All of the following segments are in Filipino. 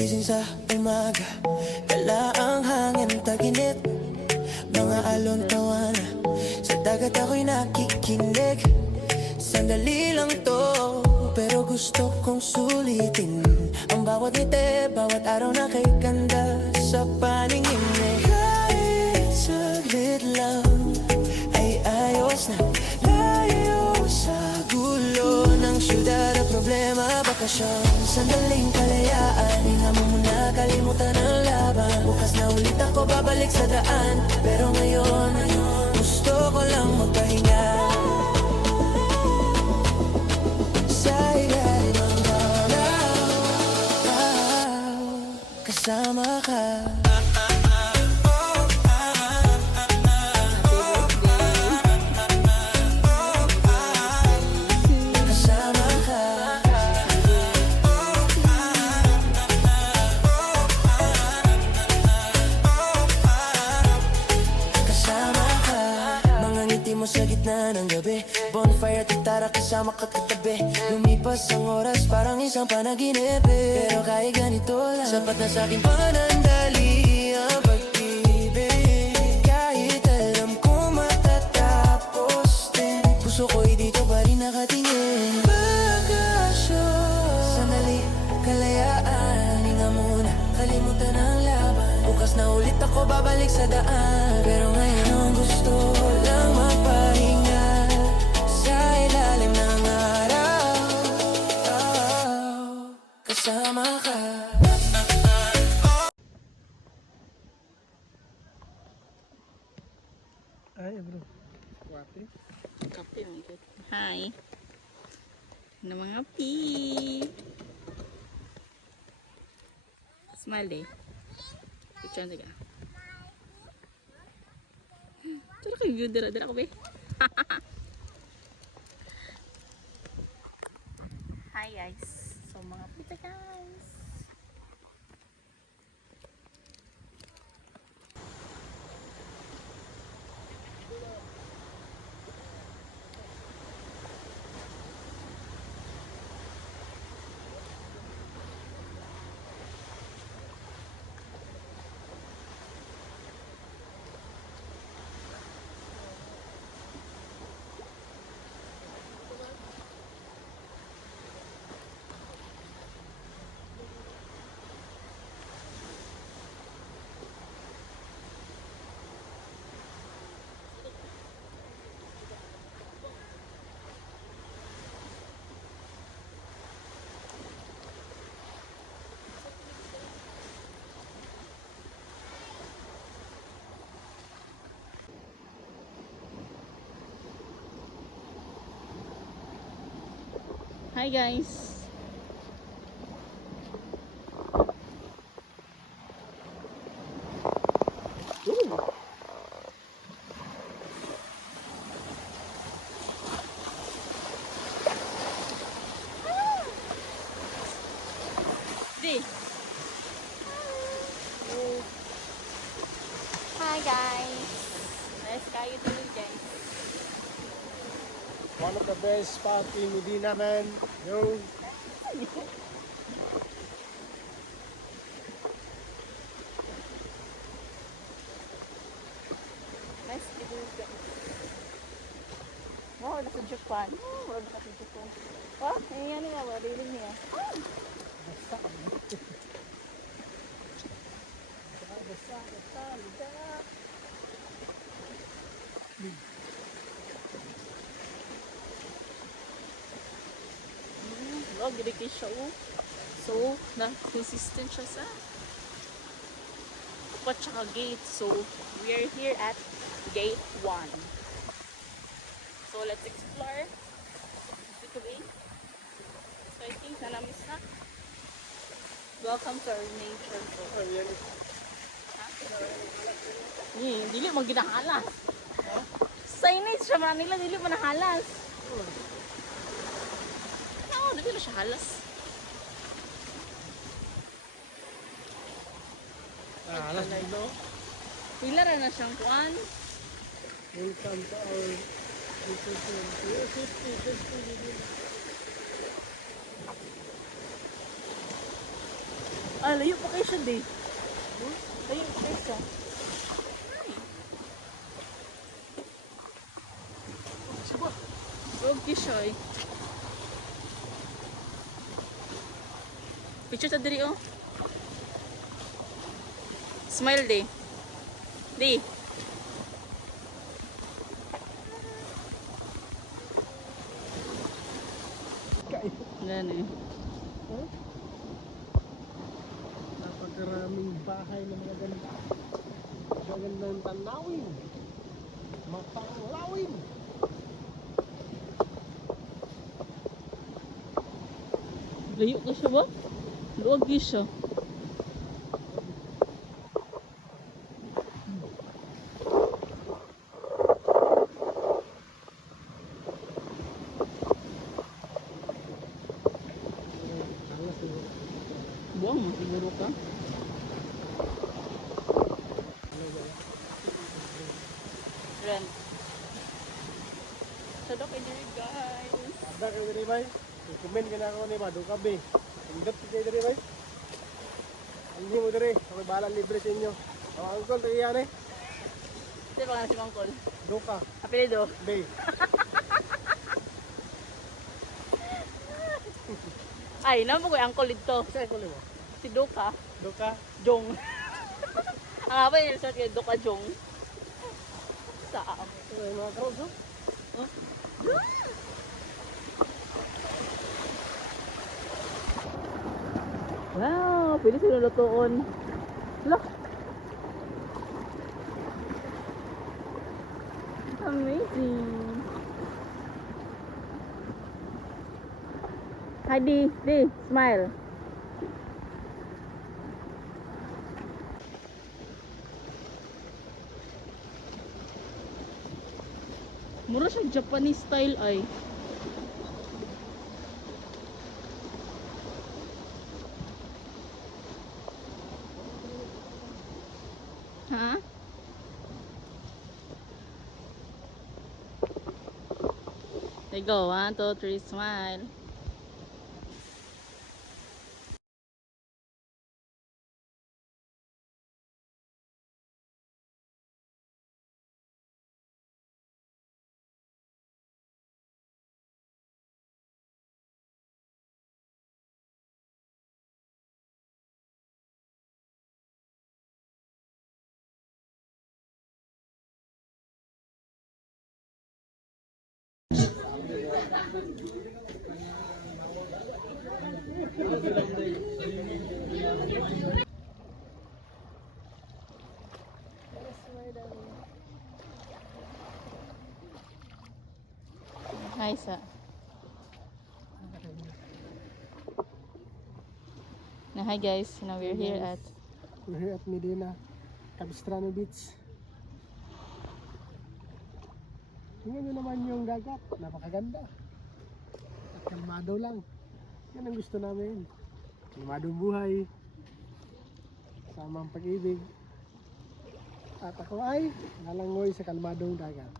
Gising sa umaga, dala ang hangin taginit. Mga alon tawana, sa dagat ako'y nakikinig. Sandali lang to, pero gusto kong sulitin. Ang bawat ngiti, bawat araw na kay ganda sa paningin mo. Kahit saglit lang, ay ayos na. Layo sa gulo ng syudad at problema, bakasyon. Sandaling kalayaan, hinga mo muna, kalimutan ang laban. Bukas na ulit ako babalik sa daan, pero ngayon, gusto ko lang magpahinga. Sa ilalim ng araw, kasama ka. Sa gitna ng gabi, bonfire at gitara kasama ka katabi. Lumipas ang oras parang isang panaginip, pero kahit ganito lang, sapat na sa'king panandali ang pag-ibig. Kahit alam ko matatapos din, puso ko'y dito pa rin nakatingin. Bakasyon, sandali, kalayaan, hinga muna, kalimutan ang laban. Bukas na ulit ako babalik sa daan, pero ngayon gusto lang magpahinga. Sa ilalim ng araw, kasama ka. Ay, bro. Kuwate. Kape mo ito. Hi. Ano mga pi? Smile eh. Picture na ka. Tara kayo view dira ko be. Hi guys. So mga pita guys. Hi guys. Hi guys. Let's kayo tuloy guys. One of the best spot in Medina, man. Yo. Nice dibuga. Wow, nasa Japan. Wow, nasa Japan. Oh, ayan nga, wadiling niya. Log, gede kayo siya oh. So, na-consistent siya sa upat tsaka gate. So, we are here at gate 1. So, let's explore. So, I think nanamis na. Welcome to our nature. So, dili mo ginahalas. Signage siya man nila, dili mo nahalas. Oo, dili siya halas. Alas na ito. Pila na siyang kuan. Welcome to our Ah, layo pa kayo siya, day. Layo pa kayo siya. Okay siya eh. Picture sa diri oh. Smile day. Day. Ganun eh. Napakaraming bahay na mga ganda. Magandang tanawin. Mapanglawin. Layo ka siya ba? Luwag di siya. Alas siguro. Buang mo siguro ka. Ren. Sadok kayo diri guys. Ada kayo diri bay. Comment ka na ako ni Madukabe. Indot kayo diri bay. Hindi mo diri. Ako bahala libre sa inyo. Ang angkol tayo yan eh. Sino pa nga si Mangkol? Duka. Apelido? Bay. Ay, naman ko yung uncle dito. Kasi ko mo. Si Doka. Duka. Jong. Ang nga ba yung resort kay Doka Jong? Saan? Ito yung mga crowds oh. Wow, pwede sila lutuon. Look. Amazing. Hi, Di, smile. Mura siyang Japanese style ay. Ha? There you go. 1, 2, 3, smile. Hi, sir. Now, hi guys. Now we're here at We're here at Medina, Capistrano Beach. Tingnan nyo naman yung dagat, napakaganda. At kalmado lang. Yan ang gusto namin. Kalmadong buhay. Samang pag-ibig. At ako ay nalangoy sa kalmadong dagat.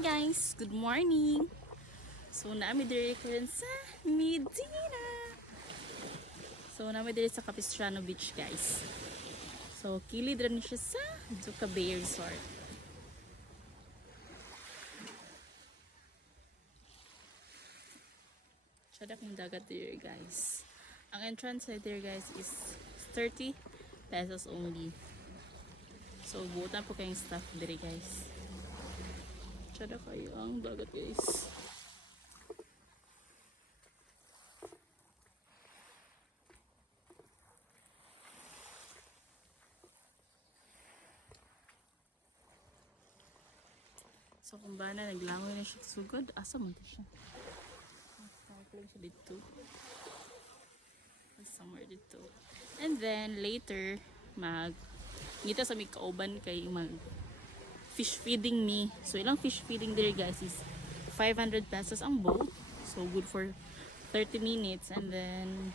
Hi guys, good morning. So naami diri karon sa Medina. So naami diri sa Capistrano Beach guys. So kilid ra ni siya sa Duca Bay Resort. Siya kung dagat diri guys. Ang entrance side there guys is 30 pesos only. So buutan po kayong staff diri guys. Siya kayo ang dagat guys. So kung ba na naglangoy na siya sugod, asa mo siya? Nagpark siya dito. Somewhere dito. And then later, ngita sa may kauban kay mag fish feeding me. So ilang fish feeding there guys is 500 pesos ang bowl. So good for 30 minutes and then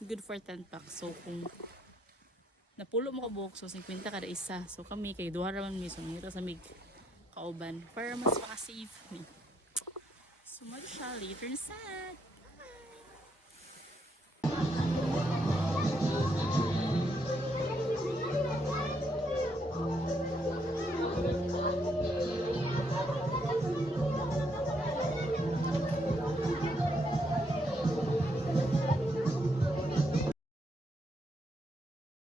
good for 10 packs. So kung napulo mo ka buhok, so 50 kada isa. So kami kay duha raman mi, so ngita sa mig kauban para mas maka-save ni. So mag siya later na sad.